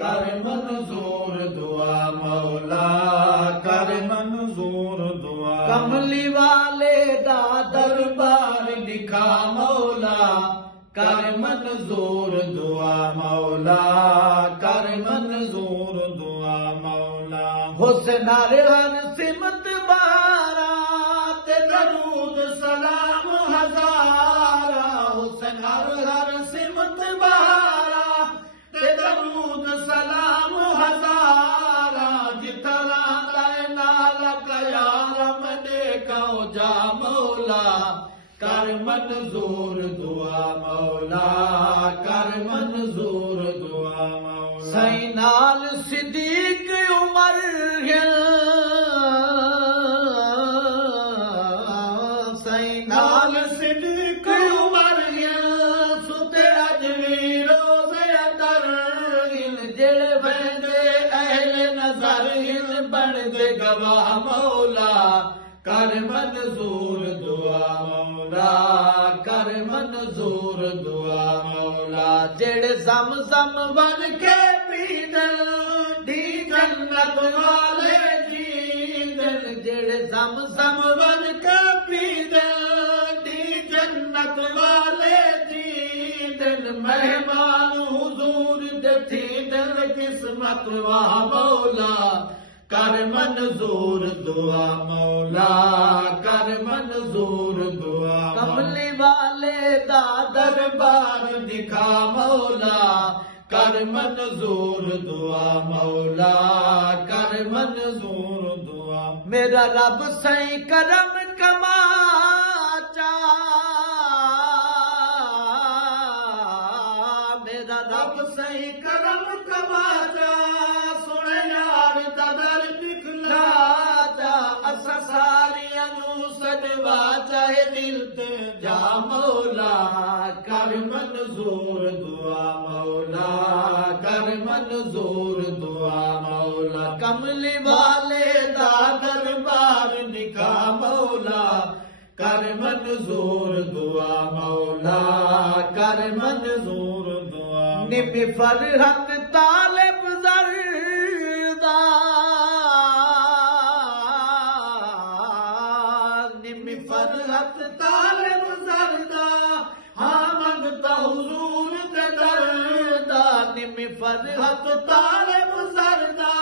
कर मंजूर दुआ मौला, कर मंजूर दुआ। कमली वाले दा दरबार दिखा मौला, कर मंजूर दुआ मौला, कर मंजूर दुआ मौला। हुस्न हर सिमत बारा ते दरूद सलाम हजारा, हुस्न हर सिमत बारा ते दरूद सलाम हजारा। जितना नाल कयार मने कहो जा मौला, कर मंजूर दुआ मौला, कर मंजूर दुआ मौला। सई नाल सिद्दीक उमर गिल, सई नाल सिद्दीक उमर गिल, सुते अज भी रोज़े अदर गिल। जेड़े बंदे अहले नजर गिल बनदे गवाह मौला, कर मंजूर दुआ मौला, कर मंजूर दुआ मौला। जेड़े ज़म बन के पीदन दी जन्नत वाले जीदन, जेड़े ज़म बन के पीदन दी जन्नत वाले जीदन। मेहमान हुजूर दे थीदन किस्मत वाह मौला, कर मंजूर दुआ मौला, कर मंजूर दुआ। कमली वाले दा दरबार दिखा मौला, कर मंजूर दुआ मौला, कर मंजूर दुआ। मेरा रब सही करम कमाचा, मेरा रब सही करम कमाचा। सुने यार दर दिखलाचा, असा सारियां नू सदवा चाहे दिल ते जा मौला, कर मंजूर दुआ मौला, कर मंजूर दुआ मौला। कमली वाले दा दरबार दिखा मौला, कर मंजूर दुआ मौला, कर मंजूर दुआ। निमी फरहत तालिब ज़रदा, निमी फरहत तालिब ज़रदा, हाँ मंगता हुजूर दे दरदा। निमी फरहत तालिब ज़रदा,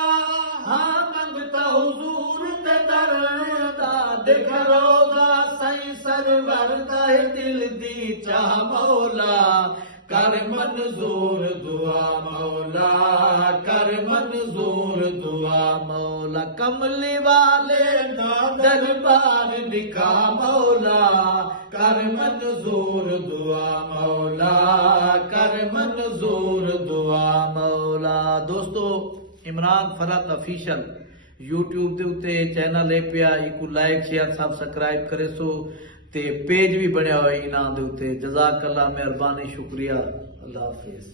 हाँ मंगता हुजूर दे दरदा। देख रोज़ा सही सरवर दा दिल दी चाह मौला, कर मंजूर दुआ मौला, कर मंजूर दुआ मौला। कमली वाले दा दरबार दिखा मौला, कर मंजूर दुआ मौला, कर मंजूर दुआ मौला। दोस्तों, इमरान फरहत ऑफिशियल यूट्यूब के उत्ते चैनल है पिया, इको लाइक शेयर सब्सक्राइब करे सो ते पेज भी बनया हुआ इना दे उत्ते। जज़ाकल्लाह, मेहरबानी, शुक्रिया, अल्लाह हाफिज़।